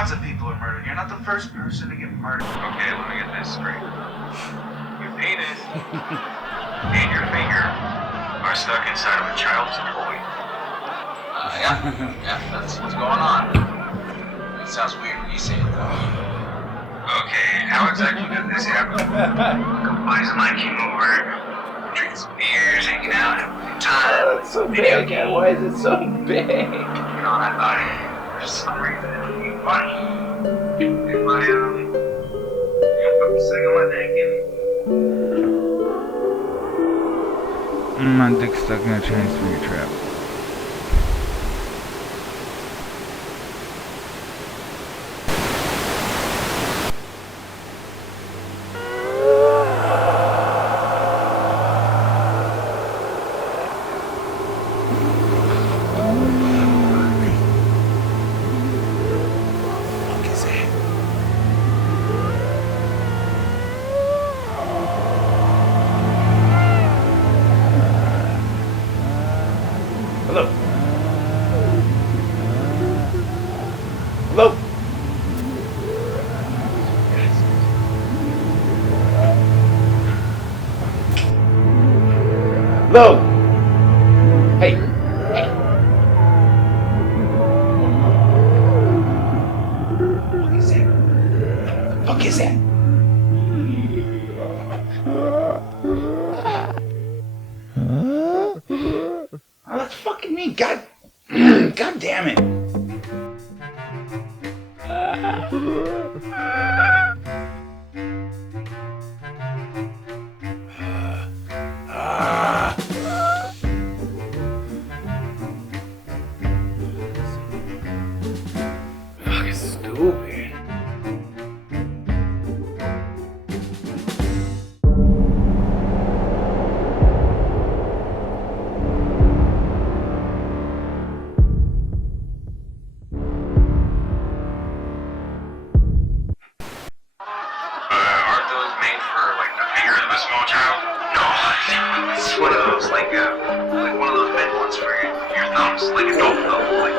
Lots of people are murdered. You're not the first person to get murdered. Okay, let me get this straight. Your penis and your finger are stuck inside of a child's toy. Yeah, that's what's going on. It sounds weird when you say it, though. Okay, how exactly did this happen? A couple buddies of mine came over, drinking some beers, hanging out, having a good time. Oh, it's so big. Why is it so big? You know, and I thought, for some reason, it would be funny if I, put the thing on my neck and... My dick's stuck in a Chinese finger trap. Hello? Hello? Hello? Hey. Hey. What is that? What the fuck is that? Oh, that's fucking me. God damn it. Fucking stupid. Aren't those made for, like, the finger of a small child? No, it's one of those, like one of those big ones for your thumbs, like adult thumbs, like